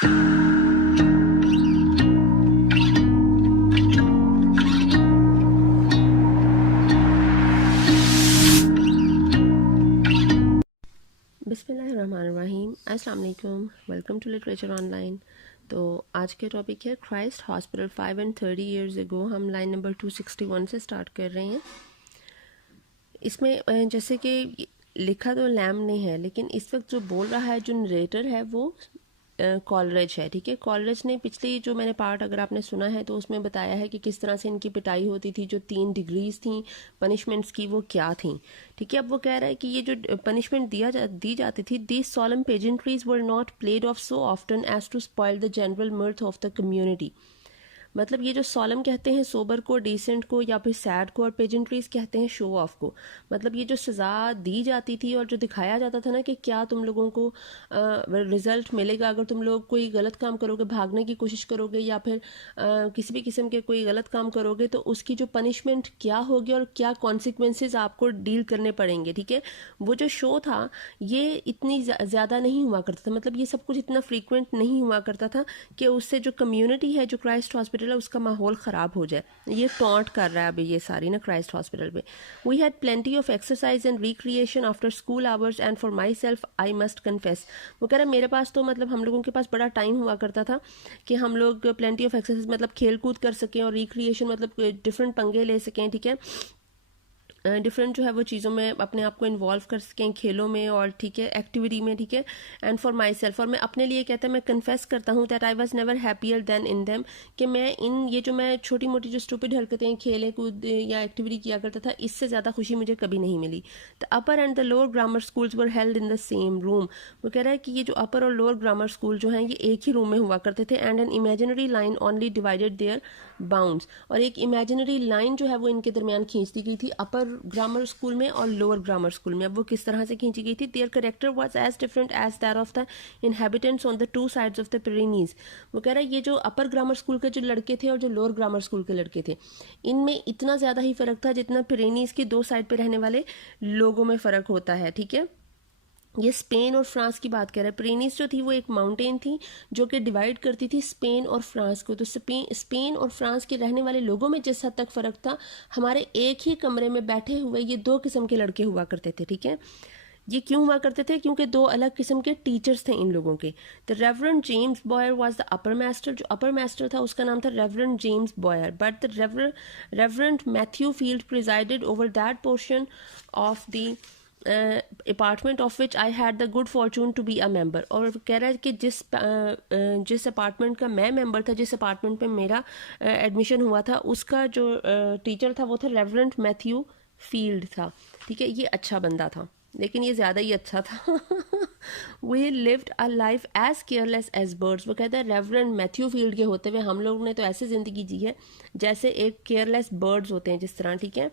बिस्मिल्लाहिर्रहमानिर्रहीम, अस्सलाम वालेकुम, वेलकम टू लिटरेचर ऑनलाइन। तो आज के टॉपिक है Christ hospital 5 and 30 years ago। हम लाइन नंबर 261 से स्टार्ट कर रहे हैं। इसमें जैसे कि लिखा तो लैम ने है, लेकिन इस वक्त जो बोल रहा है, जो नरेटर है, वो कॉलरेज है। ठीक है, कॉलरेज ने पिछली जो मैंने पार्ट अगर आपने सुना है तो उसमें बताया है कि किस तरह से इनकी पिटाई होती थी, जो 3 डिग्रीज थी पनिशमेंट्स की वो क्या थी। ठीक है, अब वो कह रहा है कि ये जो पनिशमेंट दी जाती थी, these solemn pageantries were not played off so often as to spoil the general mirth of the community. मतलब ये जो सॉलम कहते हैं सोबर को, डिसेंट को, या फिर सैड को, और पेजेंट्रीज कहते हैं शो ऑफ को। मतलब ये जो सज़ा दी जाती थी और जो दिखाया जाता था ना कि क्या तुम लोगों को रिजल्ट मिलेगा अगर तुम लोग कोई गलत काम करोगे, भागने की कोशिश करोगे या फिर किसी भी किस्म के कोई गलत काम करोगे, तो उसकी जो पनिशमेंट क्या होगी और क्या कॉन्सिक्वेंसेज आपको डील करने पड़ेंगे। ठीक है, वो जो शो था ये इतनी ज़्यादा नहीं हुआ करता था, मतलब ये सब कुछ इतना फ्रीक्वेंट नहीं हुआ करता था कि उससे जो कम्युनिटी है, जो क्राइस्ट हॉस्पिटल है, उसका माहौल ख़राब हो जाए। ये टॉन्ट कर रहा है अभी ये सारी ना क्राइस्ट हॉस्पिटल पे। We had plenty of exercise and recreation after school hours and for myself I must confess. वो कह रहा है मेरे पास तो मतलब हम लोगों के पास बड़ा टाइम हुआ करता था कि हम लोग प्लेंटी ऑफ एक्सरसाइज मतलब खेल कूद कर सकें, और रिक्रिएशन मतलब डिफरेंट पंगे ले सकें। ठीक है, डिफरेंट जो है वो चीज़ों में अपने आप को इन्वॉल्व कर सकें, खेलों में और ठीक है एक्टिविटी में। ठीक है, एंड फॉर माई सेल्फ, और मैं अपने लिए कहता है मैं कन्फेस करता हूँ that I was never happier then in them, कि मैं इन ये जो मैं छोटी मोटी जो स्टूपिड हरकतें खेले कूद या एक्टिविटी किया करता था, इससे ज़्यादा खुशी मुझे कभी नहीं मिली। The upper and the lower grammar schools were held in the same room. वो कह रहा है कि ये जो अपर और लोअर ग्रामर स्कूल जो हैं ये एक ही रूम में हुआ करते थे, and an imaginary line only divided their bounds, और एक इमेजिनरी लाइन जो है वो इनके दरमियान खींच दी गई थी अपर ग्रामर स्कूल में और लोअर ग्रामर स्कूल में। अब वो किस तरह से खींची गई थी? Their character was as different as that of the inhabitants on the two sides of the Pyrenees. वो कह रहा है ये जो अपर ग्रामर स्कूल के जो लड़के थे और जो लोअर ग्रामर स्कूल के लड़के थे, इनमें इतना ज़्यादा ही फ़र्क था जितना पिरेनीज की 2 साइड पर रहने वाले लोगों में फ़र्क होता है। ठीक है, ये स्पेन और फ्रांस की बात कर रहा है। पिरेनीज जो थी वो एक माउंटेन थी जो कि डिवाइड करती थी स्पेन और फ्रांस को। तो स्पेन और फ्रांस के रहने वाले लोगों में जिस हद तक फ़र्क था, हमारे एक ही कमरे में बैठे हुए ये 2 किस्म के लड़के हुआ करते थे। ठीक है, ये क्यों हुआ करते थे? क्योंकि 2 अलग किस्म के टीचर्स थे इन लोगों के। The reverend James Boyer was the upper master. जो अपर मास्टर था उसका नाम था reverend James Boyer, but the reverend Matthew Field presided over that portion of the apartment of which I had the good fortune to be a member. और कह रहा है कि जिस अपार्टमेंट का मैं मेंबर था, जिस अपार्टमेंट में मेरा एडमिशन हुआ था, उसका जो टीचर था वो था रेवरेंड मैथ्यू फील्ड था। ठीक है, ये अच्छा बंदा था, लेकिन ये ज़्यादा ही अच्छा था। We lived a life as careless as birds. वो कहता है रेवरेंड मैथ्यू फील्ड के होते हुए हम लोगों ने तो ऐसी ज़िंदगी जी है जैसे एक केयरलेस बर्ड्स होते हैं जिस तरह। ठीक है,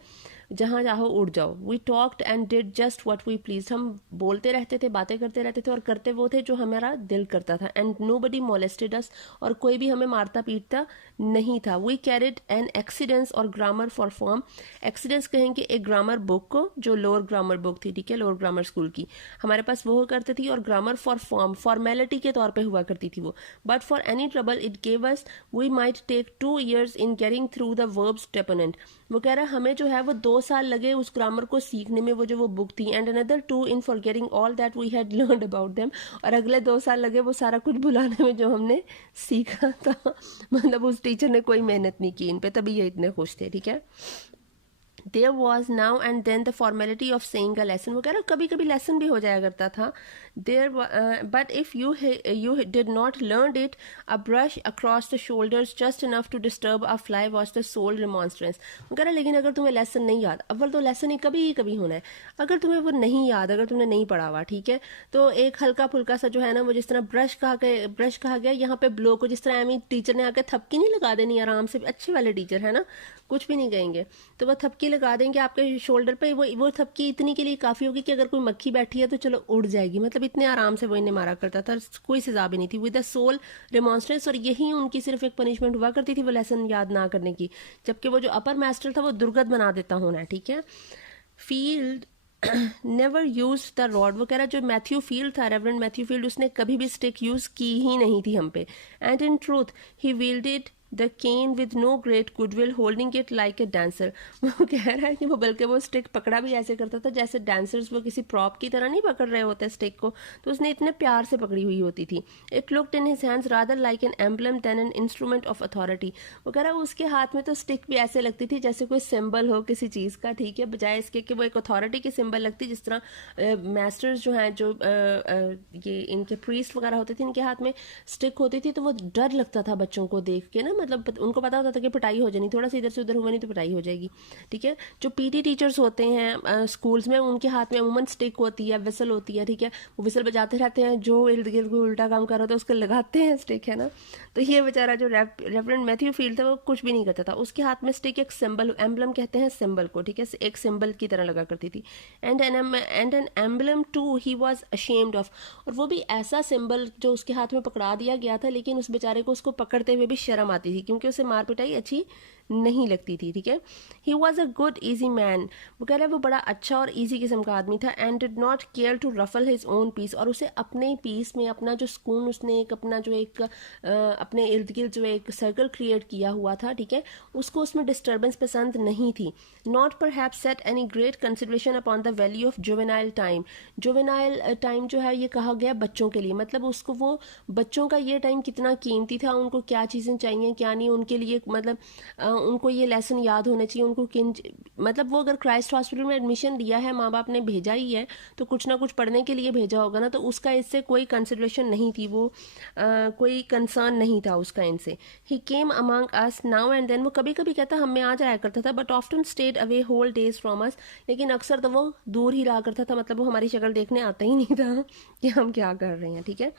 जहाँ चाहो उड़ जाओ। We talked and did just what we pleased. हम बोलते रहते थे, बातें करते रहते थे और करते वो थे जो हमारा दिल करता था। एंड नो बडी मोलेस्टेड अस, और कोई भी हमें मारता पीटता नहीं था। वी कैरिड एन एक्सीडेंस और ग्रामर फॉर फॉर्म। एक्सीडेंस कहेंगे एक ग्रामर बुक को, जो लोअर ग्रामर बुक थी। ठीक है, लोअर ग्रामर स्कूल की हमारे पास वो करती थी, और ग्रामर फॉर फॉर्म फॉर्मेलिटी के तौर पे हुआ करती थी वो। But for any trouble it gave us we might take 2 years in getting through the verbs deponent. वो कह रहा है हमें जो है वो 2 साल लगे उस ग्रामर को सीखने में, वो जो वो बुक थी, and another 2 in forgetting all that we had learned about them. और अगले 2 साल लगे वो सारा कुछ भुलाने में जो हमने सीखा था। मतलब उस टीचर ने कोई मेहनत नहीं की इन पे, तभी ये इतने खुश थे। ठीक है, there was now and then the formality of saying a lesson. वो कह रहा कभी कभी लेसन भी हो जाया करता था। There but if you did not learn it, a brush across the shoulders just enough to disturb a fly was the sole remonstrance. वो कह रहा लेकिन अगर तुम्हें लेसन नहीं याद, अव्वल तो लेसन ही कभी होना है, अगर तुम्हें वो नहीं याद, अगर तुमने नहीं पढ़ा हुआ, ठीक है, तो एक हल्का फुल्का सा जो है ना, वो जिस तरह ब्रश कहा गया यहाँ पे ब्लो को, जिस तरह एमी टीचर ने आके थपकी नहीं लगा देनी आराम से, अच्छे वाले टीचर है ना, कुछ भी नहीं कहेंगे, तो वह थपकी लगा देंगे आपके शोल्डर पे। वो थपकी इतनी के लिए काफ़ी होगी कि अगर कोई मक्खी बैठी है तो चलो उड़ जाएगी। मतलब इतने आराम से वो इन्हें मारा करता था, कोई सजा भी नहीं थी। विद द सोल रिमॉन्स्ट्रेंस, और यही उनकी सिर्फ एक पनिशमेंट हुआ करती थी वो लेसन याद ना करने की, जबकि वो जो अपर मास्टर था वो दुर्गत बना देता होना है। ठीक है, field never use the rod, वो कह रहा जो मैथ्यू फील्ड था, रेवरेंड मैथ्यू फील्ड, उसने कभी भी स्टिक यूज की ही नहीं थी हम पे. And in truth he wielded the cane with no great goodwill holding it like a dancer. वो कह रहा है कि वो बल्कि वो स्टिक पकड़ा भी ऐसे करता था जैसे डांसर्स वो किसी प्रॉप की तरह नहीं पकड़ रहे होते स्टिक को, तो उसने इतने प्यार से पकड़ी हुई होती थी. It looked in his hands rather like an emblem than an instrument of authority. वो कह रहा है उसके हाथ में तो स्टिक भी ऐसे लगती थी जैसे कोई सिंबल हो किसी चीज़ का, ठीक है, बजाय इसके कि वो एक अथॉरिटी की सिंबल लगती, जिस तरह मास्टर्स जो हैं, जो ये इनके प्रीस्ट वगैरह होते थे, इनके हाथ में स्टिक होती थी, तो वो डर लगता था बच्चों को देख के ना, मतलब उनको पता होता था कि पिटाई हो जानी, थोड़ा सा इधर से उधर हुआ नहीं तो पिटाई हो जाएगी, ठीक है. जो पीटी टीचर्स होते हैं स्कूल्स में, उनके हाथ में अमूमन स्टिक होती है, विसल होती है, ठीक है, वो विसल बजाते रहते हैं, जो इर्द गिर्द कोई उल्टा काम कर रहा था उसको लगाते हैं स्टिक, है ना. तो ये बेचारा जो रेवरेंड मैथ्यू फील्ड था वो कुछ भी नहीं करता था, उसके हाथ में स्टिक एक सिंबल, एम्बलम कहते हैं सिंबल को, ठीक है, एक सिंबल की तरह लगा करती थी. And an emblem too he was ashamed of, और वो भी ऐसा सिंबल जो उसके हाथ में पकड़ा दिया गया था, लेकिन उस बेचारे को उसको पकड़ते हुए भी शर्म आती थी क्योंकि उसे मार पिटाई अच्छी नहीं लगती थी, ठीक है. He was a good easy man, वो कह रहा है वो बड़ा अच्छा और ईजी किस्म का आदमी था. And did not care to ruffle his own peace, और उसे अपने पीस में अपना जो सुकून, उसने एक अपना जो एक अपने इर्द गिर्द जो एक सर्कल क्रिएट किया हुआ था, ठीक है, उसको उसमें डिस्टर्बेंस पसंद नहीं थी. नॉट पर have set any great consideration upon the value of juvenile time. Juvenile time जो है ये कहा गया बच्चों के लिए, मतलब उसको वो बच्चों का ये टाइम कितना कीमती था, उनको क्या चीज़ें चाहिए क्या नहीं, उनके लिए मतलब उनको ये लेसन याद होने चाहिए, उनको किन, मतलब वो अगर क्राइस्ट हॉस्पिटल में एडमिशन लिया है, माँ बाप ने भेजा ही है, तो कुछ ना कुछ पढ़ने के लिए भेजा होगा ना, तो उसका इससे कोई कंसिडरेशन नहीं थी, वो कोई कंसर्न नहीं था उसका इनसे. He came among us now and then, वो कभी कभी कहता हम में आ जाया करता था, but often stayed away whole days from us, लेकिन अक्सर तो वो दूर ही रहा करता था, मतलब वो हमारी शक्ल देखने आता ही नहीं था कि हम क्या कर रहे हैं, ठीक है.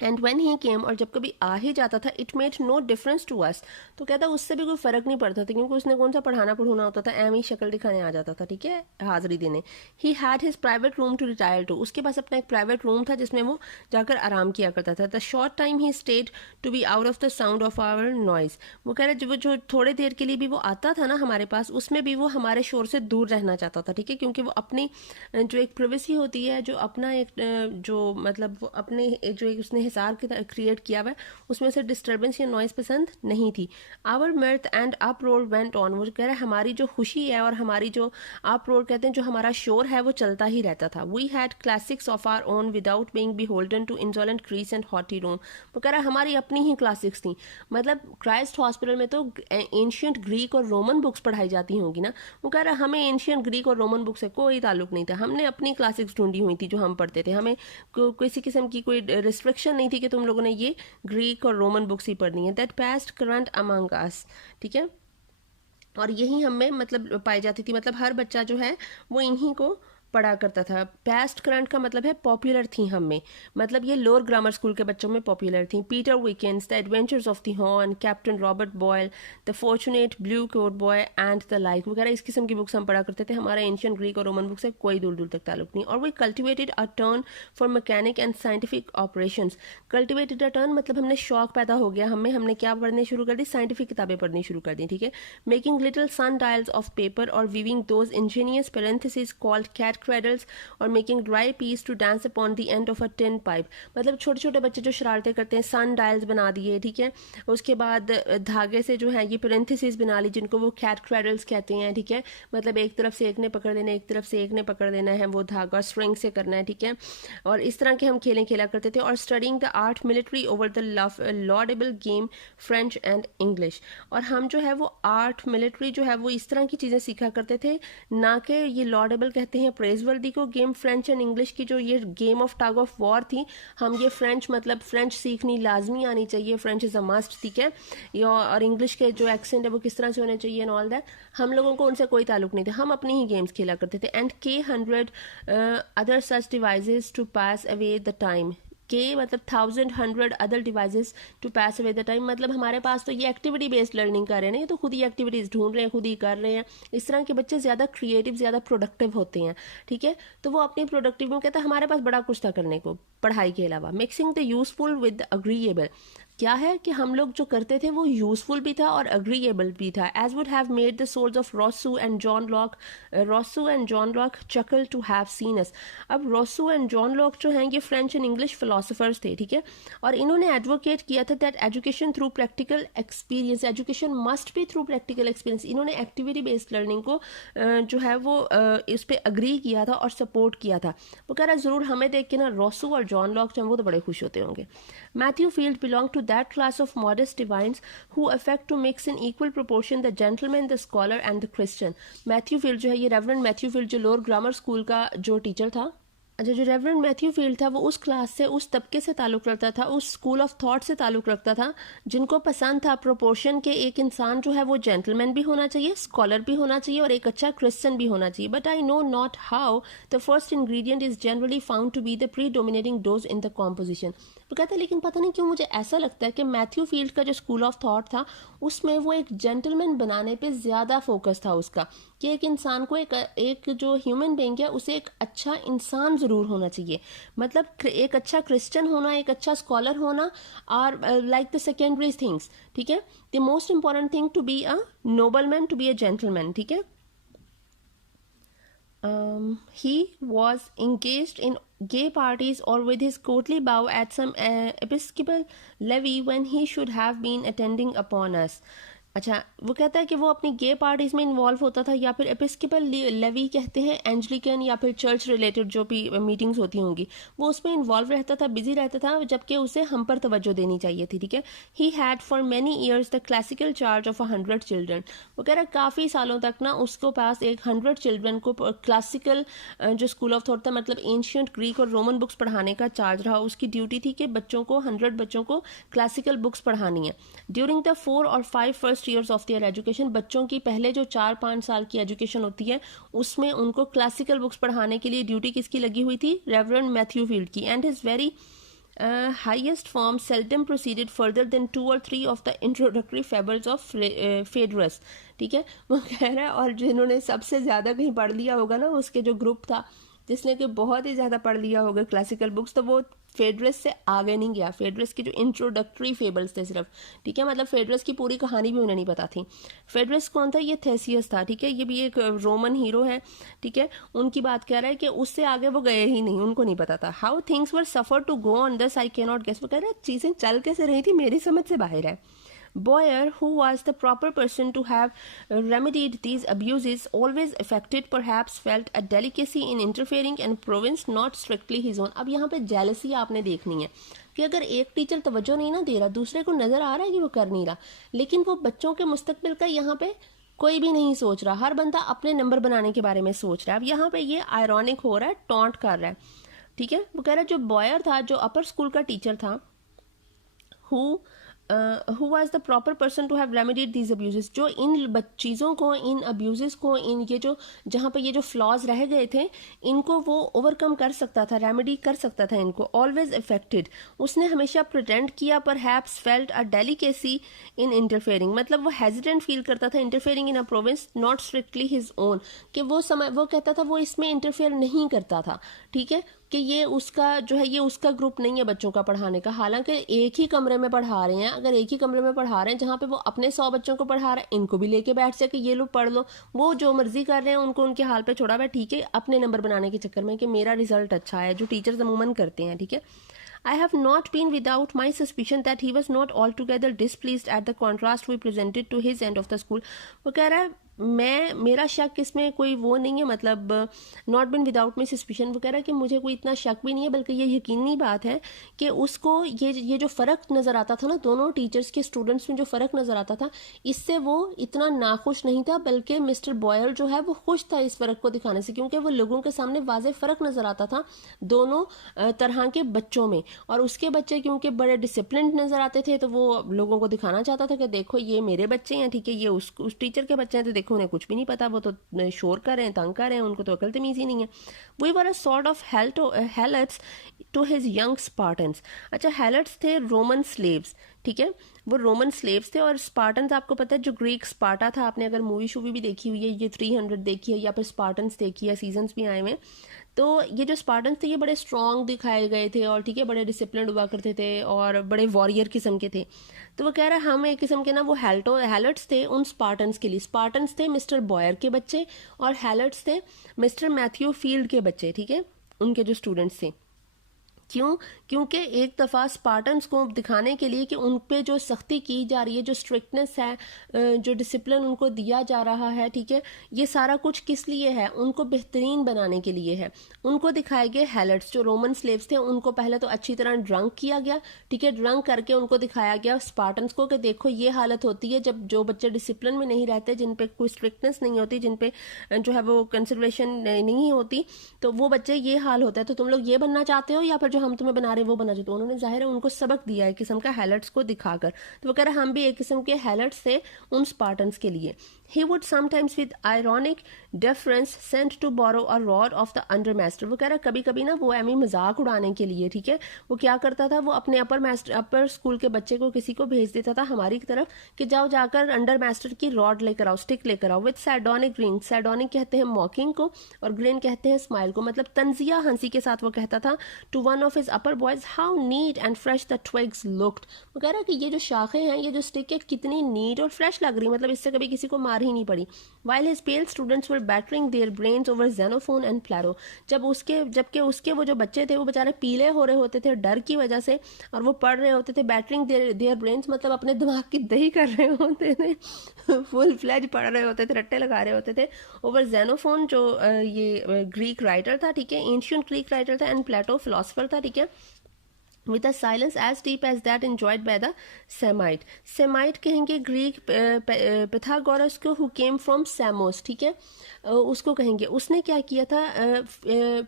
एंड वेन ही केम, और जब कभी आ ही जाता था, it made no difference to us, तो कहता उससे भी कोई फ़र्क नहीं पड़ता था क्योंकि उसने कौन सा पढ़ाना पढ़ाना होता था, एम ही शक्ल दिखाने आ जाता था, ठीक है, हाजिरी देने. He had his private room to retire to, उसके पास अपना एक प्राइवेट रूम था जिसमें वो जाकर आराम किया करता था. The short time he stayed to be out of the sound of our noise, वो कह रहे जो थोड़े देर के लिए भी वो आता था ना हमारे पास, उसमें भी वो हमारे शोर से दूर रहना चाहता था, ठीक है, क्योंकि वो अपनी जो एक प्रिवेसी होती है, जो अपना एक जो मतलब वो अपने जो एक उसने हिसार की क्रिएट किया हुआ है, उसमें से डिस्टर्बेंस या नॉइज पसंद नहीं थी. Our mirth and uproar went on, वो कह रहा है हमारी जो खुशी है और हमारी जो अप रोड कहते हैं, जो हमारा शोर है वो चलता ही रहता था. We had classics of our own without being beholden to insolent Greece and haughty Rome, वो कह रहा है हमारी अपनी ही क्लासिक्स थी, मतलब क्राइस्ट हॉस्पिटल में तो एंशियंट ग्रीक और रोमन बुक्स पढ़ाई जाती होंगी ना, वो कह रहा है हमें एंशियंट ग्रीक और रोमन बुक से कोई ताल्लुक नहीं था, हमने अपनी क्लासिक्स ढूंढी हुई थी जो हम पढ़ते थे, हमें किसी किस्म की कोई रिस्ट्रिक्शन नहीं थी कि तुम लोगों ने ये ग्रीक और रोमन बुक्स ही पढ़नी है. दैट पास्ट करंट अमंग अस, ठीक है, और यही हमें मतलब पाई जाती थी, मतलब हर बच्चा जो है वो इन्हीं को पढ़ा करता था. पास्ट करंट का मतलब है पॉपुलर थी हम में, मतलब ये लोअर ग्रामर स्कूल के बच्चों में पॉपुलर थी. Peter Wilkins, the adventures of the horn, captain Robert Boyle, the fortunate blue coat boy and the like वगैरह, इस किस्म की बुक्स हम पढ़ा करते थे. हमारा एंशियंट ग्रीक और रोमन बुक से कोई दूर दूर तक ताल्लुक नहीं. और we cultivated a turn for mechanic and scientific operations. Cultivated a turn मतलब हमने शौक पैदा हो गया हमें, हमने क्या पढ़ने शुरू कर दी, साइंटिफिक किताबें पढ़नी शुरू कर दी, ठीक है. Making little sun dials of paper और weaving those ingenious parentheses called cat cradles और making dry peas to dance upon the end of a tin pipe. मतलब छोटे छोटे बच्चे जो शरारतें करते हैं, सन डायल्स बना दिए, ठीक है, उसके बाद धागे से जो है ये पेरेंथेसिस बना ली जिनको वो कैट क्रेडल्स कहते हैं, ठीक है, मतलब एक तरफ से एक ने पकड़ लेना, एक तरफ से एक ने पकड़ लेना है, वो धागा स्ट्रिंग से करना है, ठीक है, और इस तरह के हम खेलें खेला करते थे. और studying the art military over the laudable game French and English, और हम जो है वो आर्ट मिलिट्री जो है वो इस तरह की चीज़ें सीखा करते थे, ना कि ये लॉडेबल कहते हैं प्रेजवर्दी को, गेम फ्रेंच एंड इंग्लिश की जो ये game of tug of war थी, हम ये फ्रेंच मतलब फ्रेंच सीखनी लाजमी आनी चाहिए, फ्रेंच इज़ अ मस्ट, ठीक है, और इंग्लिश के जो एक्सेंट है वो किस तरह से होने चाहिए एंड ऑल दैट, हम लोगों को उनसे कोई ताल्लुक नहीं था, हम अपनी ही गेम्स खेला करते थे. And K100 other such devices to pass away the time. K मतलब 1000 other devices to pass away the time, मतलब हमारे पास तो ये एक्टिविटी बेस्ड लर्निंग कर रहे हैं ना, ये तो खुद ही एक्टिविटीज़ ढूंढ रहे हैं, खुद ही कर रहे हैं. इस तरह के बच्चे ज़्यादा क्रिएटिव, ज़्यादा प्रोडक्टिव होते हैं, ठीक है, तो वो अपनी प्रोडक्टिव में कहता है हमारे पास बड़ा कुछ था करने को पढ़ाई के अलावा. Mixing the useful with the agreeable, क्या है कि हम लोग जो करते थे वो यूजफुल भी था और अग्रीएबल भी था. As would have made the souls of Rousseau and John Locke chuckle to have seen us. अब रॉसू एंड जॉन लॉक जो हैं ये फ्रेंच एंड इंग्लिश फिलोसफर्स थे, ठीक है, और इन्होंने एडवोकेट किया था that education through practical experience, education must be through practical experience. इन्होंने एक्टिविटी बेस्ड लर्निंग को जो है वो इस पर अग्री किया था और सपोर्ट किया था. वो कह रहा है ज़रूर हमें देख के ना रॉसू और जॉन लॉक जो हैं वो तो बड़े खुश होते होंगे. Matthew Field belong to that class of modest divines who affect to mix in equal proportion the gentleman, the scholar and the Christian. Matthew field जो है ये रेवरेंड मैथ्यू फील्ड जो लोअर ग्रामर स्कूल का जो teacher था, अच्छा, जो reverend Matthew field था वो उस क्लास से, उस तबके से ताल्लुक़ रखता था, उस स्कूल ऑफ थॉट से ताल्लुक़ रखता था जिनको पसंद था प्रोपोर्शन के एक इंसान जो है वो जेंटलमैन भी होना चाहिए, स्कॉलर भी होना चाहिए और एक अच्छा क्रिश्चियन भी होना चाहिए. But I know not how the first ingredient is generally found to be the predominating dose in the composition. वो कहता है लेकिन पता नहीं क्यों मुझे ऐसा लगता है कि मैथ्यू फील्ड का जो स्कूल ऑफ थॉट था उसमें वो एक जेंटलमैन बनाने पे ज़्यादा फोकस था उसका, कि एक इंसान को एक जो ह्यूमन बीइंग है उसे एक अच्छा इंसान ज़रूर होना चाहिए. मतलब एक अच्छा क्रिश्चियन होना, एक अच्छा स्कॉलर होना और लाइक द सेकेंडरी थिंग्स, ठीक है. The most important thing to be a nobleman, to be a gentleman, ठीक है. He was engaged in gay parties or with his courtly bow at some episcopal levee when he should have been attending upon us. अच्छा, वो कहता है कि वो अपनी गे parties में इन्वॉल्व होता था या फिर एपिस्कोपल लेवी कहते हैं एंजलिकन या फिर चर्च रिलेटेड जो भी मीटिंग्स होती होंगी वो उसमें इन्वॉल्व रहता था, बिजी रहता था, जबकि उसे हम पर तवज्जो देनी चाहिए थी, ठीक है. He had for many years the classical charge of 100 children. वो कह रहा है काफ़ी सालों तक ना उसको पास एक 100 चिल्ड्रन को क्लासिकल जो स्कूल ऑफ थॉट था, मतलब एंशियंट ग्रीक और रोमन बुक्स पढ़ाने का चार्ज रहा. उसकी ड्यूटी थी कि बच्चों को 100 बच्चों को क्लासिकल बुक्स पढ़ानी है. ड्यूरिंग द 4 और 5 first years of their education, बच्चों की पहले जो 4-5 साल की एजुकेशन होती है उसमें उनको क्लासिकल बुक्स पढ़ाने के लिए ड्यूटी किसकी लगी हुई थी? रेवरेंड मैथ्यू फील्ड की. And his very highest form seldom proceeded further than 2 or 3 of the introductory fables of Phaedrus. ठीक है, वो कह रहा है और जिन्होंने सबसे ज़्यादा कहीं पढ़ लिया होगा ना, उसके जो ग्रुप था जिसने कि बहुत ही ज़्यादा पढ़ लिया होगा क्लासिकल बुक्स, तो वो फेड्रस से आगे नहीं गया. फेड्रस की जो इंट्रोडक्टरी फेबल्स थे सिर्फ, ठीक है, मतलब फेड्रस की पूरी कहानी भी उन्हें नहीं पता थी. फेड्रस कौन था? ये थेसियस था, ठीक है, ये भी एक रोमन हीरो है, ठीक है. उनकी बात कह रहा है कि उससे आगे वो गए ही नहीं, उनको नहीं पता था. How things were suffered to go on this I cannot guess. वो कह रहे हैं चीज़ें चल कैसे रही थी मेरी समझ से बाहर है. Boyer, who was the proper person to have remedied these abuses, always affected, perhaps felt a delicacy in interfering and province not strictly his own. अब यहाँ पे jealousy आपने देखनी है कि अगर एक टीचर तवज्जो नहीं ना दे रहा, दूसरे को नज़र आ रहा है कि वो कर नहीं रहा, लेकिन वो बच्चों के मुस्तकबिल का यहाँ पे कोई भी नहीं सोच रहा. हर बंदा अपने नंबर बनाने के बारे में सोच रहा है. अब यहाँ पे ये आयरॉनिक हो रहा है, टॉन्ट कर रहा है, ठीक है. वो कह रहा है जो बॉयर था, जो अपर स्कूल का टीचर था, who was the proper person to have remedied these abuses, जो इन चीज़ों को, इन abuses को, इन ये जो जहाँ पे ये जो flaws रह गए थे इनको वो ओवरकम कर सकता था, रेमेडी कर सकता था इनको. ऑलवेज अफेक्टेड, उसने हमेशा प्रिटेंड किया. Perhaps felt a delicacy in interfering, मतलब वो हेजिडेंट फील करता था. Interfering in a province not strictly his own, कि वो कहता था वो इसमें इंटरफेयर नहीं करता था, ठीक है, कि ये उसका जो है, ये उसका ग्रुप नहीं है बच्चों का पढ़ाने का. हालांकि एक ही कमरे में पढ़ा रहे हैं, अगर एक ही कमरे में पढ़ा रहे हैं जहाँ पे वो अपने 100 बच्चों को पढ़ा रहे हैं, इनको भी लेके बैठ जाए कि ये लोग पढ़ लो. वो जो मर्जी कर रहे हैं, उनको उनके हाल पे छोड़ा हुआ है, ठीक है, अपने नंबर बनाने के चक्कर में कि मेरा रिजल्ट अच्छा है, जो टीचर्स अमूमन करते हैं, ठीक है. I have not been without my suspicion that he was not altogether displeased at the contrast we presented to his end of the school. वो कह रहा है मेरा शक इसमें कोई वो नहीं है, मतलब not been without my suspicion. वो कह रहा है कि मुझे कोई इतना शक भी नहीं है, बल्कि ये यकीनी बात है कि उसको ये जो फ़र्क नज़र आता था ना, दोनों टीचर्स के स्टूडेंट्स में जो फ़र्क नज़र आता था, इससे वो इतना नाखुश नहीं था, बल्कि मिस्टर बॉयल जो है वो खुश था इस फ़र्क को दिखाने से, क्योंकि वो लोगों के सामने वाज़ेह फ़र्क नज़र आता था दोनों तरह के बच्चों में. और उसके बच्चे क्योंकि बड़े डिसिप्लिन नज़र आते थे, तो वो लोगों को दिखाना चाहता था कि देखो ये मेरे बच्चे हैं, ठीक है, ये उस टीचर के बच्चे हैं, तो देखो उन्हें कुछ भी नहीं पता, वो तो शोर कर रहे हैं, तंग कर रहे हैं, उनको तो अकल तमीज़ ही नहीं है. We were a sort of helots to his young Spartans. अच्छा, हेलट्स थे रोमन स्लेव्स, ठीक है, वो रोमन स्लेव्स थे. और स्पार्टन्स आपको पता है जो ग्रीक स्पार्टा था, आपने अगर मूवी शूवी भी देखी हुई है, ये 300 देखी है या फिर स्पार्टन्स देखी है, सीजन्स भी आए हुए हैं, तो ये जो स्पार्टन्स थे ये बड़े स्ट्रॉन्ग दिखाए गए थे और ठीक है बड़े डिसिप्लिन हुआ करते थे और बड़े वॉरियर किस्म के थे। तो वो कह रहा है हम एक किस्म के ना वो हेलट्स थे उन स्पार्टन्स के लिए। स्पार्टन्स थे मिस्टर बॉयर के बच्चे और हेलट्स थे मिस्टर मैथ्यू फील्ड के बच्चे, ठीक है, उनके जो स्टूडेंट्स थे। क्यों? क्योंकि एक दफ़ा स्पार्टन्स को दिखाने के लिए कि उन पे जो सख्ती की जा रही है, जो स्ट्रिक्टनेस है, जो डिसिप्लिन उनको दिया जा रहा है, ठीक है, ये सारा कुछ किस लिए है? उनको बेहतरीन बनाने के लिए है। उनको दिखाए गए हेलट्स जो रोमन स्लेव्स थे उनको पहले तो अच्छी तरह ड्रंक किया गया, ठीक है, ड्रंक करके उनको दिखाया गया स्पार्टन्स को कि देखो ये हालत होती है जब जो बच्चे डिसिप्लिन में नहीं रहते, जिन पे कोई स्ट्रिक्टनेस नहीं होती, जिन पे जो है वो कंसिडरेशन नहीं होती, तो वो बच्चे ये हाल होता है। तो तुम लोग ये बनना चाहते हो या फिर जो हम तुम्हें बना रहे हैं वो बना चाहते हो? उन्होंने जाहिर है उनको सबक दिया है किस्म का हेलट्स को दिखाकर। तो वो कह रहे हम भी एक किस्म के हेलट्स थे उन स्पार्टन्स के लिए। He would sometimes with ironic deference sent to borrow a rod of the under master। वो कह रहा कभी कभी ना वो एमी मजाक उड़ाने के लिए, ठीक है, वो क्या करता था, वो अपने अपर स्कूल के बच्चे को किसी को भेज देता था हमारी तरफ कि जाओ जाकर अंडर मास्टर की रॉड लेकर आओ, स्टिक लेकर आओ, विद सैडोनिक ग्रीन। सैडोनिक कहते हैं मॉकिंग को और ग्रीन कहते हैं स्माइल को, मतलब तंजिया हंसी के साथ वो कहता था to one of his upper boys how neat and fresh the twigs looked. वो कह रहा है कि ये जो शाखें हैं, ये जो स्टिक है, कितनी नीट और फ्रेश लग रही, मतलब इससे कभी किसी को मार ही नहीं पड़ी। While his pale students were battering their brains over Xenophon and Plato। जबकि उसके वो जो बच्चे थे वो बेचारे पीले हो रहे होते थे डर की वजह से और वो पढ़ रहे होते थे बैटरिंग देयर ब्रेन्स, मतलब अपने दिमाग की दही कर रहे होते थे फुल फ्लेज पढ़ रहे होते थे, रट्टे लगा रहे होते थे ओवर जेनोफोन जो ये ग्रीक राइटर था, ठीक है, एंशियंट ग्रीक राइटर था, एंड प्लेटो फिलोसफर था, ठीक है, with a silence as deep as that enjoyed by the Semite। Semite कहेंगे ग्रीक पिथागोरस को who came from Samos, ठीक है, उसको कहेंगे। उसने क्या किया था,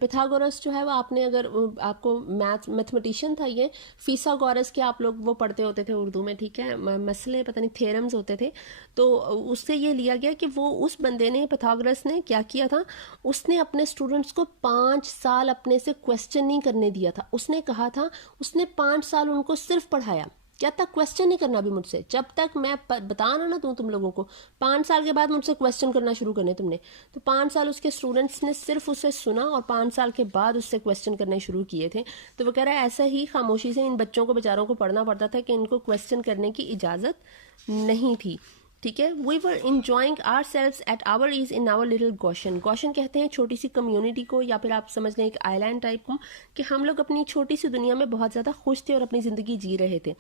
पिथागोरस जो है वो आपने अगर आपको मैथमेटिशियन था ये, फीसागोरस के आप लोग वो पढ़ते होते थे उर्दू में, ठीक है, मसले पता नहीं थेरम्स होते थे, तो उससे ये लिया गया कि वो उस बंदे ने पिथागोरस ने क्या किया था, उसने अपने स्टूडेंट्स को 5 साल अपने से क्वेश्चन नहीं करने दिया था। उसने कहा था उसने 5 साल उनको सिर्फ पढ़ाया, क्या तक क्वेश्चन नहीं करना भी मुझसे, जब तक मैं बताना ना दूं तुम लोगों को, 5 साल के बाद मुझसे क्वेश्चन करना शुरू करने तुमने। तो 5 साल उसके स्टूडेंट्स ने सिर्फ उसे सुना और 5 साल के बाद उससे क्वेश्चन करने शुरू किए थे। तो वो कह रहा है ऐसा ही खामोशी से इन बच्चों को बेचारों को पढ़ना पड़ता था कि इनको क्वेश्चन करने की इजाज़त नहीं थी, ठीक है। We were enjoying ourselves at our ease in our little Goshen. Goshen कहते हैं छोटी सी कम्युनिटी को, या फिर आप समझ लें एक आइलैंड टाइप को, कि हम लोग अपनी छोटी सी दुनिया में बहुत ज़्यादा खुश थे और अपनी ज़िंदगी जी रहे थे।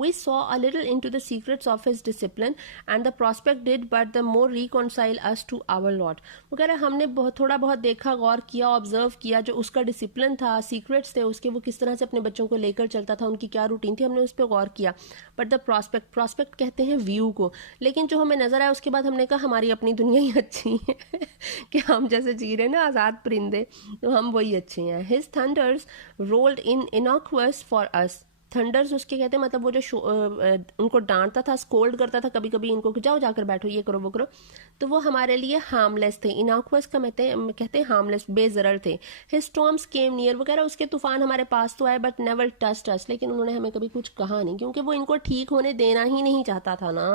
We saw a little into the secrets of his discipline and the prospect did but the more reconcile us to our lord. वो कह रहे हैं हमने थोड़ा बहुत देखा, गौर किया, ऑब्जर्व किया, जो उसका डिसिप्लिन था, सीक्रेट्स थे उसके, वो किस तरह से अपने बच्चों को लेकर चलता था, उनकी क्या रूटीन थी, हमने उस पर गौर किया। बट द प्रोस्पेक्ट कहते हैं व्यू को, लेकिन जो हमें नजर आया उसके बाद हमने कहा हमारी अपनी दुनिया ही अच्छी है कि हम जैसे जी रहे ना आज़ाद परिंदे, तो हम वही अच्छे हैं। His thunders rolled in innocuous for us. Thunders उसके कहते हैं मतलब वो जो उनको डांटता था, स्कोल्ड करता था कभी कभी इनको कि जाओ जाकर बैठो, ये करो वो करो, तो वो हमारे लिए हार्मलेस थे। इनॉक्वस का कहते हैं हार्मलेस, बेजरर थे। हिज स्टॉर्म्स केम नियर, वो कह रहा उसके तूफान हमारे पास तो आए बट नेवर टच्ड अस, लेकिन उन्होंने हमें कभी कुछ कहा नहीं, क्योंकि वो इनको ठीक होने देना ही नहीं चाहता था ना।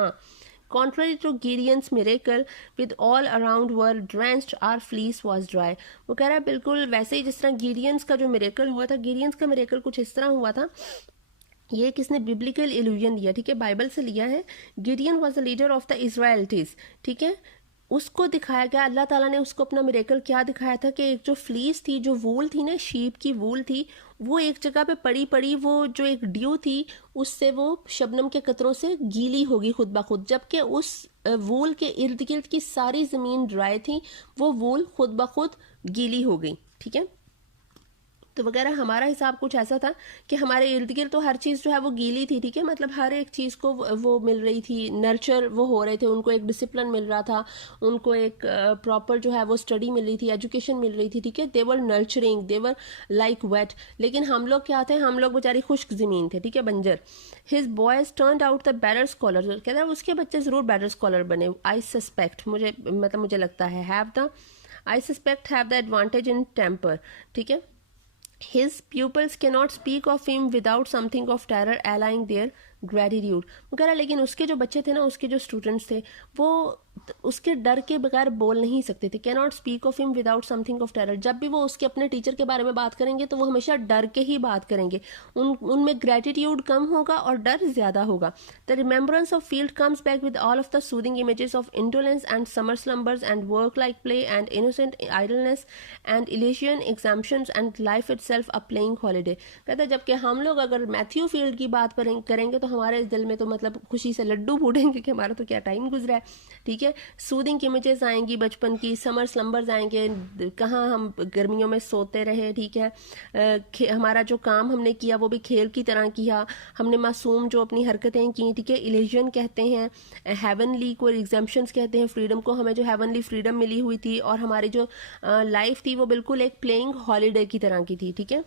Contrary to Gideon's miracle, with all around were drenched, our fleece was dry। वो कह रहा है बिल्कुल वैसे ही जिस तरह गिडियंस का जो मिरेकल हुआ था, गिडियंस का मिरेकल कुछ इस तरह हुआ था, ये किसने बिब्लिकल इल्यूजन दिया, ठीक है, बाइबल से लिया है। Gideon was the leader of the Israelites, ठीक है, उसको दिखाया गया, अल्लाह ताला ने उसको अपना मिरेकल क्या दिखाया था कि एक जो फ्लीस थी, जो वूल थी ना, शीप की वूल थी, वो एक जगह पे पड़ी पड़ी, वो जो एक ड्यू थी उससे वो शबनम के कतरों से गीली होगी खुद ब खुद, जबकि उस वूल के इर्द गिर्द की सारी ज़मीन ड्राई थी, वो वूल खुद ब खुद गीली हो गई, ठीक है। तो वगैरह हमारा हिसाब कुछ ऐसा था कि हमारे इर्द गिर्द तो हर चीज़ जो है वो गीली थी, ठीक है, मतलब हर एक चीज़ को वो मिल रही थी, नर्चर वो हो रहे थे, उनको एक डिसिप्लिन मिल रहा था, उनको एक प्रॉपर जो है वो स्टडी मिल रही थी, एजुकेशन मिल रही थी, ठीक है, देवर नर्चरिंग, देवर लाइक वेट। लेकिन हम लोग क्या थे, हम लोग बेचारी खुश्क ज़मीन थे, ठीक है, बंजर। His boys turned out the better scholar, कहते हैं उसके बच्चे ज़रूर बेटर स्कॉलर बने। आई सस्पेक्ट, मुझे लगता है, I suspect have the advantage in temper, ठीक है। His pupils cannot speak of him without something of terror allying their gratitude। वो कह रहा लेकिन उसके जो बच्चे थे ना, उसके जो स्टूडेंट्स थे, वो उसके डर के बगैर बोल नहीं सकते थे, can not speak of him without something of terror. जब भी वो उसके अपने टीचर के बारे में बात करेंगे तो वो हमेशा डर के ही बात करेंगे, उनमें ग्रेटिट्यूड कम होगा और डर ज़्यादा होगा। The remembrance of Field comes back with all of the soothing images of indolence and summer slumbers and work like play and innocent idleness and Elysian exemptions and life itself a playing holiday. कहता है जबकि हम लोग अगर Matthew field की बात करेंगे तो हमारे दिल में तो मतलब खुशी से लड्डू फूटेंगे कि हमारा तो क्या टाइम गुजरा है, ठीक है। सूदिंग इमेजेस आएंगी बचपन की, समर स्लम्बर्स आएंगे, कहाँ हम गर्मियों में सोते रहे, ठीक है। हमारा जो काम हमने किया वो भी खेल की तरह किया, हमने मासूम जो अपनी हरकतें की, ठीक है। इलेजन कहते हैं, हेवनली को एग्जाम्पशंस कहते हैं, फ्रीडम को, हमें जो हेवनली फ्रीडम मिली हुई थी और हमारी जो लाइफ थी वो बिल्कुल एक प्लेइंग हॉलीडे की तरह की थी, ठीक है।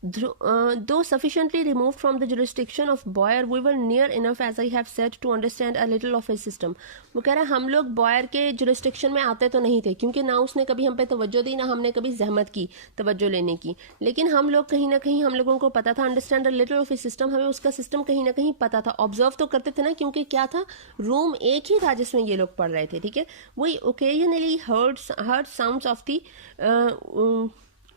Though sufficiently removed from the jurisdiction of Boyer, we were near enough, as I have said, to understand a little of his system. वो कह रहा है हम लोग बॉयर के जुरिस्डिक्शन में आते तो नहीं थे, क्योंकि ना उसने कभी हम पे तवज्जो दी, ना हमने कभी जहमत की तवज्जो लेने की, लेकिन हम लोग कहीं ना कहीं हम लोगों को पता था, understand a little of his system, हमें उसका सिस्टम कहीं ना कहीं पता था। ऑब्जर्व तो करते थे ना, क्योंकि क्या था, रूम एक ही था जिसमें ये लोग पढ़ रहे थे, ठीक है। वही occasionally heard sounds of the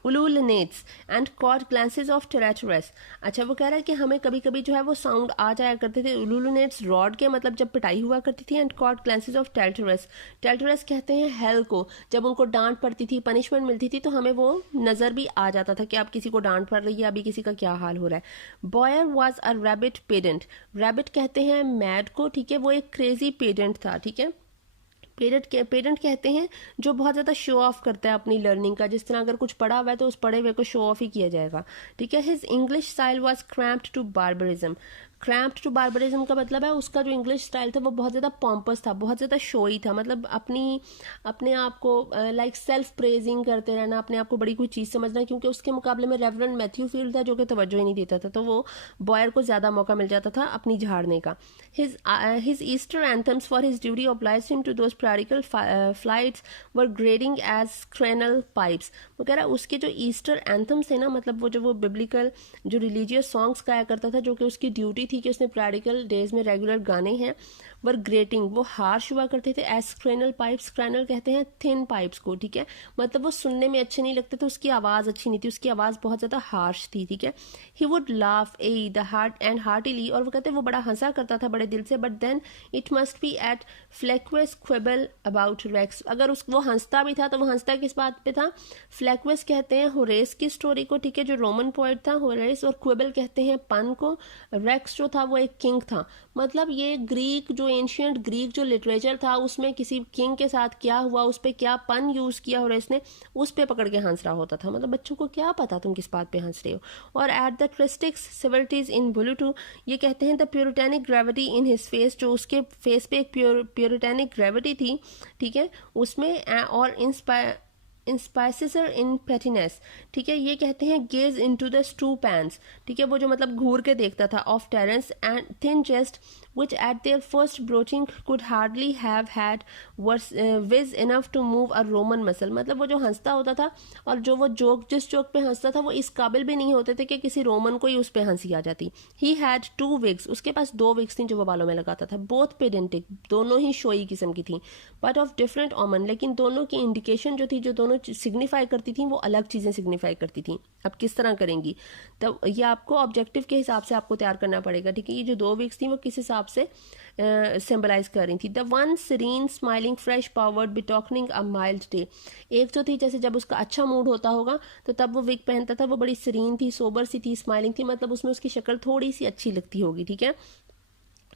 ululates and caught glances of Tyrannosaurus। अच्छा, वो कह रहा है कि हमें कभी कभी जो है वो साउंड आ जाया करते थे, ululates रॉड के, मतलब जब पिटाई हुआ करती थी, and caught glances of Tyrannosaurus। Tyrannosaurus कहते हैं हेल को, जब उनको डांट पड़ती थी, पनिशमेंट मिलती थी, तो हमें वो नज़र भी आ जाता था कि अब किसी को डांट पड़ रही है, अभी किसी का क्या हाल हो रहा है। Boyer was a rabid pedant. Rabid कहते हैं मैड को, ठीक है, वो एक क्रेजी पेडेंट था, ठीक है। पेरेंट कहते हैं जो बहुत ज़्यादा शो ऑफ करता है अपनी लर्निंग का, जिस तरह अगर कुछ पढ़ा हुआ है तो उस पढ़े हुए को शो ऑफ ही किया जाएगा, ठीक है। His English style was cramped to barbarism. Cramped to barbarism का मतलब है उसका जो इंग्लिश स्टाइल था वो बहुत ज़्यादा पॉम्पस था, बहुत ज़्यादा शोई था, मतलब अपने आप को लाइक सेल्फ प्रेजिंग करते रहना, अपने आप को बड़ी कोई चीज़ समझना, क्योंकि उसके मुकाबले में रेवरेंड मैथ्यू फील्ड था जो कि तवज्जो ही नहीं देता था, तो वो बॉयर को ज़्यादा मौका मिल जाता था अपनी झाड़ने का। His Easter anthems for his duty obliged him to those periodical flights were grading as crenal pipes। वो कह रहा है उसके जो ईस्टर एंथम्स है ना, मतलब वो बिब्लिकल जो रिलीजियस सॉन्ग्स गाया करता था, जो कि उसकी ड्यूटी थी कि उसने प्रैक्टिकल डेज में रेगुलर गाने हैं, वर ग्रेटिंग, वो हार्श हुआ करते थे, एज स्क्रैनल पाइप्स। स्क्रैनल कहते हैं थिन पाइप्स को, ठीक है, मतलब वो सुनने में अच्छे नहीं लगते थे, उसकी आवाज़ अच्छी नहीं थी, उसकी आवाज़ बहुत ज़्यादा हार्श थी, ठीक है। He would laugh A the heart and heartily, और वो कहते हैं वो बड़ा हंसा करता था बड़े दिल से, but then it must be at Flaccus quibble about Rex. अगर वो हंसता भी था तो वो हंसता किस बात पे था, फ्लैक्वेस कहते हैं होरेस की स्टोरी को, ठीक है, जो रोमन पोइट था होरेस, और क्वेबल कहते हैं पन को। रेक्स जो था वो एक किंग था, मतलब ये ग्रीक जो एंशियंट ग्रीक जो लिटरेचर था उसमें किसी किंग के साथ क्या हुआ, उस पर क्या पन यूज किया होरेस ने, उस पे पकड़ के हंस रहा होता था, मतलब बच्चों को क्या पता तुम किस बात पे हंस रहे हो। और एट द ट्रिस्टिक्स सिविलिटीज इन बुलूटू, ये कहते हैं the puritanic gravity in his face, जो उसके फेस पे एक प्योरिटेनिक ग्रेविटी थी, ठीक है, उसमें, और इंस्पाइसिसर इन पेटिनेस, ठीक है, ये कहते हैं gaze into the stew pans, ठीक है, वो जो मतलब घूर के देखता था, of Terence and thin chest which at their first broaching could hardly have had viz enough to move a Roman muscle। मतलब वो जो हंसता होता था और जो वो जिस जोक पे हंसता था वो इस काबिल भी नहीं होते थे कि किसी रोमन को ही उस पे हंसी आ जाती। He had 2 wigs, उसके पास 2 wigs थी जो वो बालों में लगाता था, both pedantic, दोनों ही शोई किस्म की थी, but of different omen, लेकिन दोनों की इंडिकेशन जो थी, जो दोनों सिग्निफाई करती थी, वो अलग चीज़ें सिग्निफाई करती थी। अब किस तरह करेंगी, तब ये आपको ऑब्जेक्टिव के हिसाब से आपको तैयार करना पड़ेगा, ठीक है। ये जो 2 wigs थी वो किस हिसाब से सिंबलाइज कर रही थी, the one serene smiling fresh powdered betokening a mild day. एक जो थी जैसे जब उसका अच्छा मूड होता होगा तो तब वो विग पहनता था, वो बड़ी सीरीन थी, सोबर सी थी, स्माइलिंग थी, मतलब उसमें उसकी शक्ल थोड़ी सी अच्छी लगती होगी, ठीक है।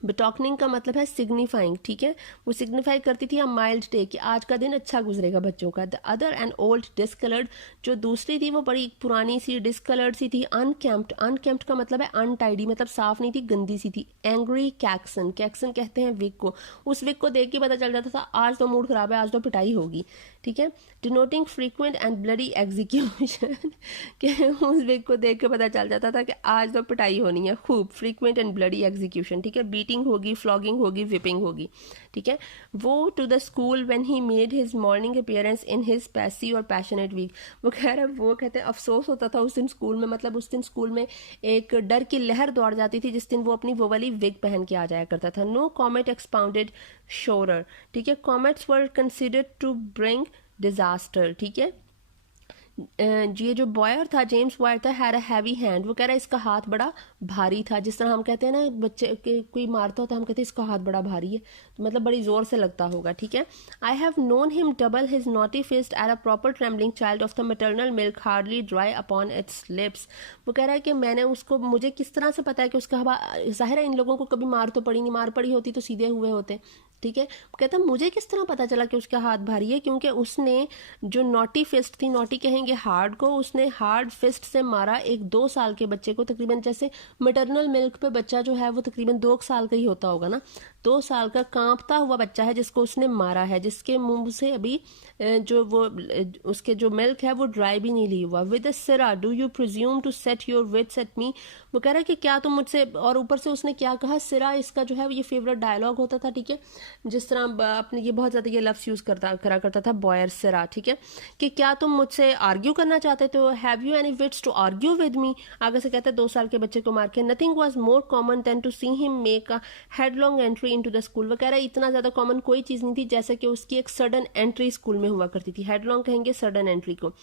बिटॉकनिंग का मतलब है सिग्निफाइंग, ठीक है, वो सिग्निफाई करती थी अ माइल्ड डे कि आज का दिन अच्छा गुजरेगा बच्चों का। The other and old discoloured, जो दूसरी थी वो बड़ी पुरानी सी डिस्कलर्ड सी थी, अनकेम्प्ड, अनकेम्प्ड का मतलब है अनटाइडी, मतलब साफ नहीं थी, गंदी सी थी। एंग्री कैक्सन, कैक्सन कहते हैं विग को, उस विग को देख के पता चल जाता था आज तो मूड खराब है, आज तो पिटाई होगी, ठीक है। Denoting frequent and bloody execution के उस विग को देख के पता चल जाता था कि आज तो पिटाई होनी है खूब, फ्रीक्वेंट एंड ब्लडी एग्जीक्यूशन, ठीक है। बीटिंग स्पैंकिंग होगी, फ्लॉगिंग होगी, विपिंग होगी, ठीक है। वो to the school when he made his morning appearance in his passy और पैशनेट वीक। वो कह रहा है, वो कहते हैं अफसोस होता था उस दिन स्कूल में, मतलब उस दिन स्कूल में एक डर की लहर दौड़ जाती थी जिस दिन वो अपनी वो वाली विग पहन के आ जाया करता था। नो कॉमेट एक्सपाउंडेड शोरर, ठीक है। Comets were considered to bring disaster, ठीक है। ये जो बॉयर था, जेम्स बॉयर था, हैड अ हैवी हैंड। वो कह रहा है इसका हाथ बड़ा भारी था। जिस तरह हम कहते हैं ना बच्चे के कोई मारता होता है, हम कहते हैं इसका हाथ बड़ा भारी है, तो मतलब बड़ी जोर से लगता होगा, ठीक है। I have known him double his knotty fist at a proper trembling child of the maternal milk hardly dry upon its lips. वो कह रहा है कि मैंने उसको, मुझे किस तरह से पता है कि उसका जाहिर है इन लोगों को कभी मार तो पड़ी नहीं, मार पड़ी होती तो सीधे हुए होते, ठीक है। कहता मुझे किस तरह पता चला कि उसका हाथ भारी है, क्योंकि उसने जो नॉटी फिस्ट थी, नॉटी कहेंगे हार्ड को, उसने हार्ड फिस्ट से मारा एक 2 साल के बच्चे को। तकरीबन जैसे मैटरनल मिल्क पे बच्चा जो है वो तकरीबन 2 साल का ही होता होगा ना, 2 साल का कांपता हुआ बच्चा है जिसको उसने मारा है, जिसके मुंह से अभी जो वो उसके जो मिल्क है वो ड्राई भी नहीं ली हुआ। With sirrah do you presume to set your wits at me. वो कह रहा है कि क्या तुम मुझसे, और ऊपर से उसने क्या कहा, सिरा इसका जो है ये फेवरेट डायलॉग होता था, ठीक है। जिस तरह अपने ये बहुत ज्यादा ये लफ्ज यूज करा करता था बॉयर सिरा, ठीक है, कि क्या तुम मुझसे आर्ग्यू करना चाहते थे, have you any wits to argue with me. आगे से कहते हैं 2 साल के बच्चे को मार के, nothing was more common than to see him make a headlong entry into the school. वो कह रहा है इतना ज्यादा कॉमन कोई चीज नहीं थी जैसे कि उसकी एक सडन एंट्री स्कूल में हुआ करती थी। हेडलॉन्ग कहेंगे सडन एंट्री को।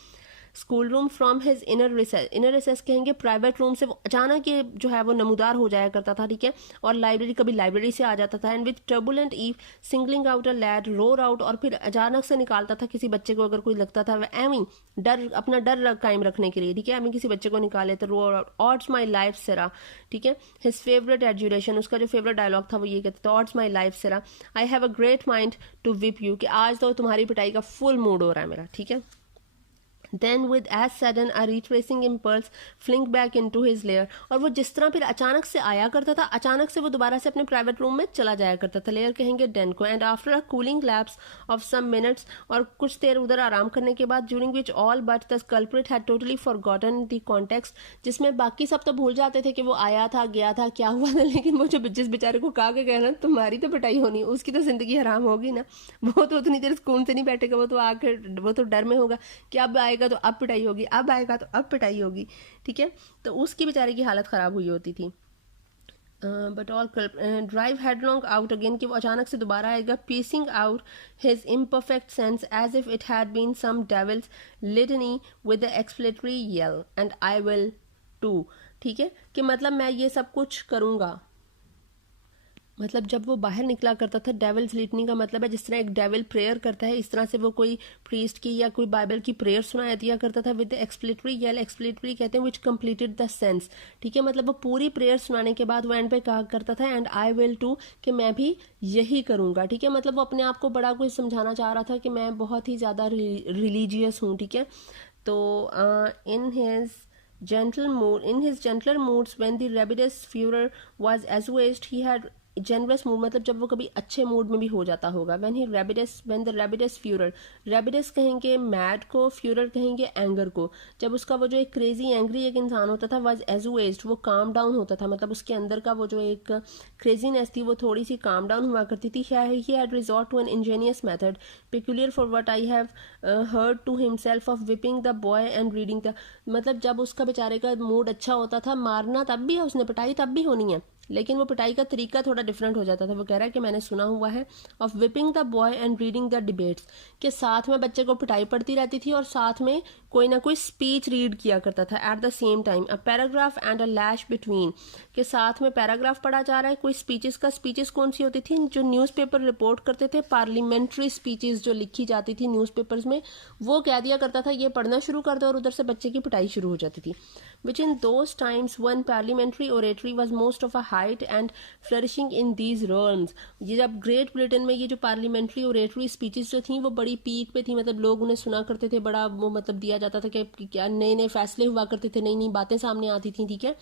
School room from his inner recess, inner recess कहेंगे प्राइवेट रूम से वो अचानक ये जो है वो नमूदार हो जाया करता था, ठीक है। और लाइब्रेरी, कभी लाइब्रेरी से आ जाता था। And with turbulent eye singling out a lad roar out, और फिर अचानक से निकालता था किसी बच्चे को, अगर कोई लगता था एमी डर, अपना डर कायम रखने के लिए, ठीक है। एमी किसी बच्चे को निकाले तो roar out odds my life सिरा, ठीक है। हिज फेवरेट एजुरेशन, उसका जो फेवरेट डायलॉग था वो ये कहता था, odds my life sirrah, I have a great mind to whip you, कि आज तो तुम्हारी पिटाई का फुल मूड हो रहा है मेरा, ठीक है। Then with as sudden a retracing impulse fling back into his lair, और वो जिस तरह फिर अचानक से आया करता था, अचानक से वो दोबारा से अपने प्राइवेट रूम में चला जाया करता था। लेयर कहेंगे डेन को। And after a cooling lapse of some minutes, और कुछ देर उधर आराम करने के बाद, during which all but the culprit had totally forgotten the context, जिसमें बाकी सब तो भूल जाते थे कि वो आया था, गया था, क्या हुआ था, लेकिन वो जो जिस बेचारे को कहा के कहना तुम्हारी तो पिटाई होनी, उसकी तो जिंदगी हराम होगी ना, वो तो उतनी देर सुकून से नहीं बैठेगा, वो तो आकर वो तो डर में होगा कि अब आएगा तो अब पिटाई होगी, अब आएगा तो अब पिटाई होगी, ठीक है। तो उसकी बेचारे की हालत खराब हुई होती थी। But all drive headlong out again, कि वो अचानक से दोबारा आएगा, piecing out his imperfect sense as if it had been some devil's litany with the expletory yell and I will too, ठीक है, कि मतलब मैं ये सब कुछ करूंगा। मतलब जब वो बाहर निकला करता था, डेविल्स लिटनी का मतलब है जिस तरह एक डेविल प्रेयर करता है, इस तरह से वो कोई प्रीस्ट की या कोई बाइबल की प्रेयर सुनाया दिया करता था विद द एक्सप्लेटरी येल। एक्सप्लेटरी कहते हैं विच कंप्लीटेड द सेंस, ठीक है। मतलब वो पूरी प्रेयर सुनाने के बाद वो एंड पे कहा करता था एंड आई विल टू, कि मैं भी यही करूंगा, ठीक है। मतलब वो अपने आप को बड़ा कुछ समझाना चाह रहा था कि मैं बहुत ही ज्यादा रिलीजियस हूँ, ठीक है। तो इन his gentler moods when the rabbitous furor was assuaged, he had generous mood, मतलब जब वो कभी अच्छे मूड में भी हो जाता होगा। when the rabbitous furor, rabbitous कहेंगे मैड को, फ्यूरर कहेंगे एंगर को। जब उसका वो जो एक क्रेजी एंग्री एक इंसान होता था, was assuaged, वो काम डाउन होता था, मतलब उसके अंदर का वो जो एक क्रेजीनेस थी वो थोड़ी सी काम डाउन हुआ करती थी। he had resort to an ingenious method peculiar for what I have heard to himself of whipping the boy and reading the, मतलब जब उसका बेचारे का मूड अच्छा होता था, मारना तब भी है उसने, पिटाई तब भी होनी है, लेकिन वो पिटाई का तरीका थोड़ा डिफरेंट हो जाता था। वो कह रहा है कि मैंने सुना हुआ है of whipping the boy and reading the debates, के साथ में बच्चे को पिटाई पड़ती रहती थी और साथ में कोई ना कोई स्पीच रीड किया करता था। At the same time a paragraph and a lash between, के साथ में पैराग्राफ पढ़ा जा रहा है, कोई स्पीचेस का, स्पीचेस कौन सी होती थी, जो न्यूज़पेपर रिपोर्ट करते थे, पार्लियामेंट्री स्पीचेस जो लिखी जाती थी न्यूज़पेपर्स में, वो कह दिया करता था ये पढ़ना शुरू कर दो, और उधर से बच्चे की पिटाई शुरू हो जाती थी। Which in those times when parliamentary oratory was most of a height and flourishing in these realms। ये जब ग्रेट ब्रिटेन में ये जो पार्लियामेंट्री ओरेटरी स्पीचेस जो थी वो बड़ी पीक पे थी, मतलब लोग उन्हें सुना करते थे, बड़ा वो मतलब दिया जाता था कि क्या नए नए फैसले हुआ करते थे, नई नई बातें सामने आती थी, ठीक है,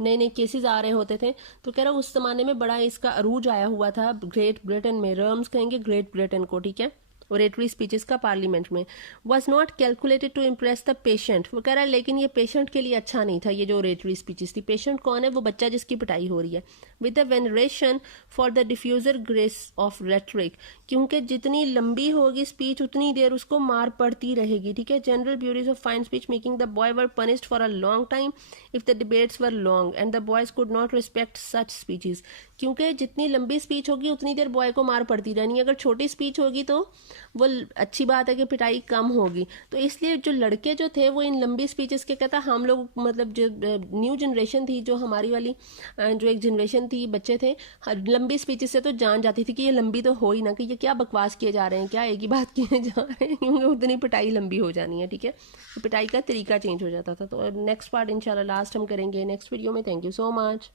नए नए केसेस आ रहे होते थे। तो कह रहा उस जमाने में बड़ा इसका अरूज आया हुआ था ग्रेट ब्रिटेन में। रर्म्स कहेंगे ग्रेट ब्रिटेन को, ठीक है। ओरेटरी स्पीचेस का पार्लियामेंट में, was not calculated to impress the patient. वो कह रहा है लेकिन ये पेशेंट के लिए अच्छा नहीं था ये जो ओरेटरी स्पीचेस थी। पेशेंट कौन है? वो बच्चा जिसकी पिटाई हो रही है। With the veneration for the diffuser grace of rhetoric, क्योंकि जितनी लंबी होगी स्पीच उतनी देर उसको मार पड़ती रहेगी, ठीक है। General ब्यूरीज of fine speech making the boy were punished for a long time if the debates were long and the boys could not respect such speeches. क्योंकि जितनी लंबी स्पीच होगी उतनी देर बॉय को मार पड़ती रहनी है, अगर छोटी स्पीच होगी तो वो अच्छी बात है कि पिटाई कम होगी। तो इसलिए जो लड़के जो थे वो इन लंबी स्पीचेस के कहता, हम लोग मतलब जो न्यू जनरेशन थी, जो हमारी वाली जो एक जनरेशन थी, बच्चे थे, लंबी स्पीचेस से तो जान जाती थी कि ये लंबी तो हो ही ना, कि ये क्या बकवास किए जा रहे हैं, क्या एक ही बात किए जा रहे हैं, क्योंकि उतनी पिटाई लंबी हो जानी है, ठीक है। तो पिटाई का तरीका चेंज हो जाता था। तो नेक्स्ट पार्ट इंशाल्लाह लास्ट हम करेंगे नेक्स्ट वीडियो में। Thank you so much.